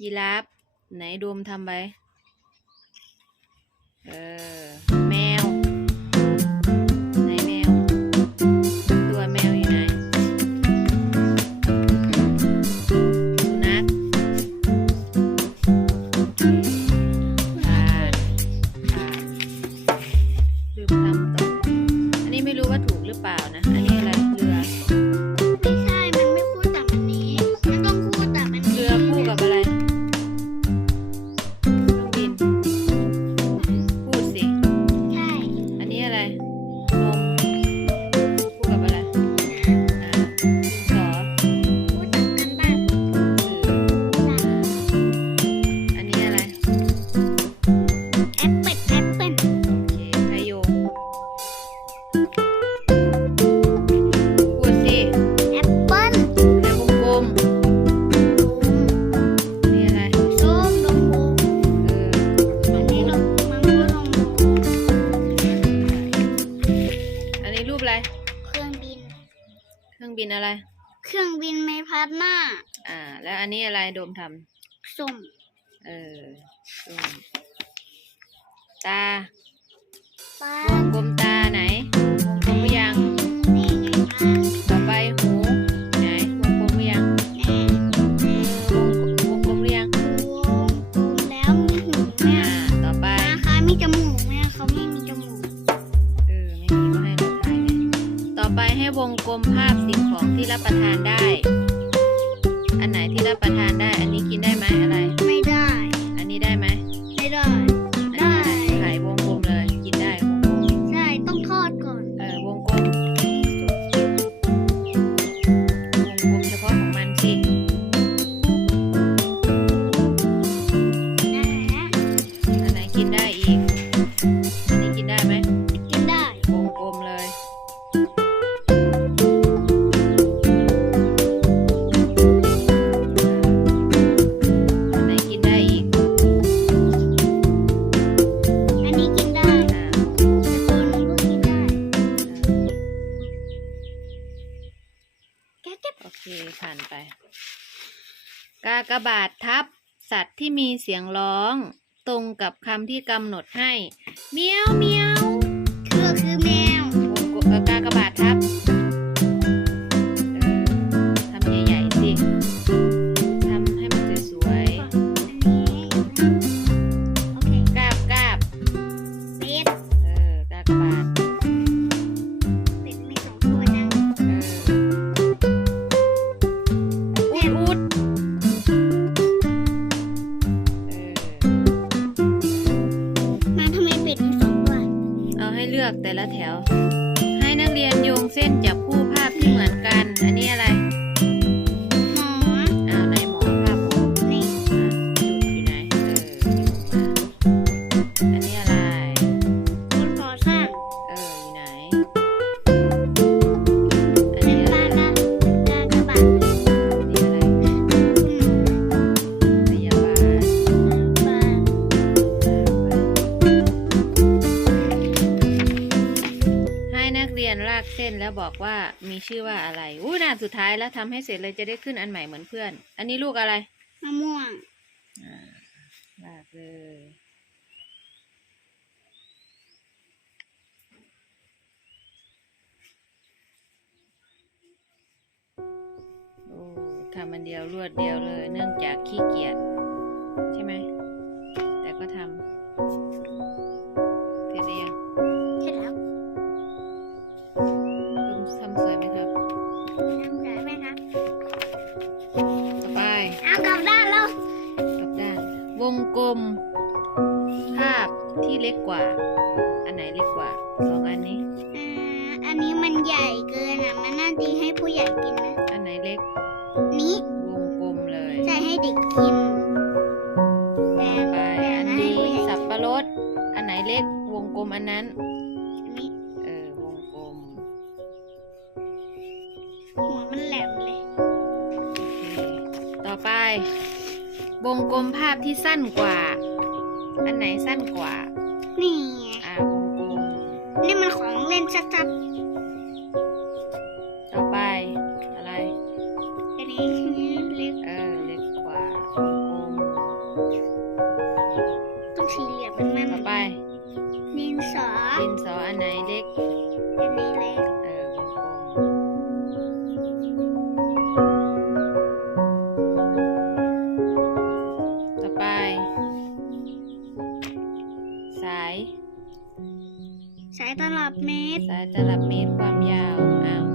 ยีราฟไหนโดมทำไปเออ บินอะไร เครื่องบินไม่พัดหน้า อ่า แล้วอันนี้อะไรโดมทส้มำเออส้มตา อไปให้วงกลมภาพสิ่งของที่รับประทานได้ อันไหนที่รับประทานได้ อันนี้กินได้ไหมอะไร ไม่ได้ อันนี้ได้ไหม ผ่านไป กากบาททับ สัตว์ที่มีเสียงร้อง ตรงกับคำที่กำหนดให้ เมียวเมียวคือคือแมววงกลมเอ่อกากบาททับ แต่ละแถว ให้นักเรียนโยงเส้นจับคู่ภาพที่เหมือนกัน อันนี้อะไร นลากเส้นแล้วบอกว่ามีชื่อว่าอะไรอู้หน้าสุดท้ายแล้วทำให้เสร็จเลยจะได้ขึ้นอันใหม่เหมือนเพื่อน อันนี้ลูกอะไรมะม่วงอ่าลากเลยโอ้ทำมันเดียวรวดเดียวเลย เนื่องจากขี้เกียจใช่ไหม แต่ก็ทำ งกลม ภาพที่เล็กกว่า อันไหนเล็กกว่าสองอันนี้ อ่าอันนี้มันใหญ่เกินอะ มันน่าดีให้ผู้ใหญ่กินนะ อันไหนเล็กนี้วงกลมเลยใส่ให้เด็กกินแต่ต่อไปแต่อันนะให้นี้ผู้ใหญ่สับปะรด อันไหนเล็กวงกลมอันนั้น อันนี้เออวงกลมหัวมันแหลมเลย โอเคต่อไป วงกลมภาพที่สั้นกว่า อันไหนสั้นกว่า นี่ไงอ่าวงกลม นี่มันของเล่นชัดต่อไปอะไร ๆอันนี้าย สายตลับเมตร สายตลับเมตรความยาวอ้าว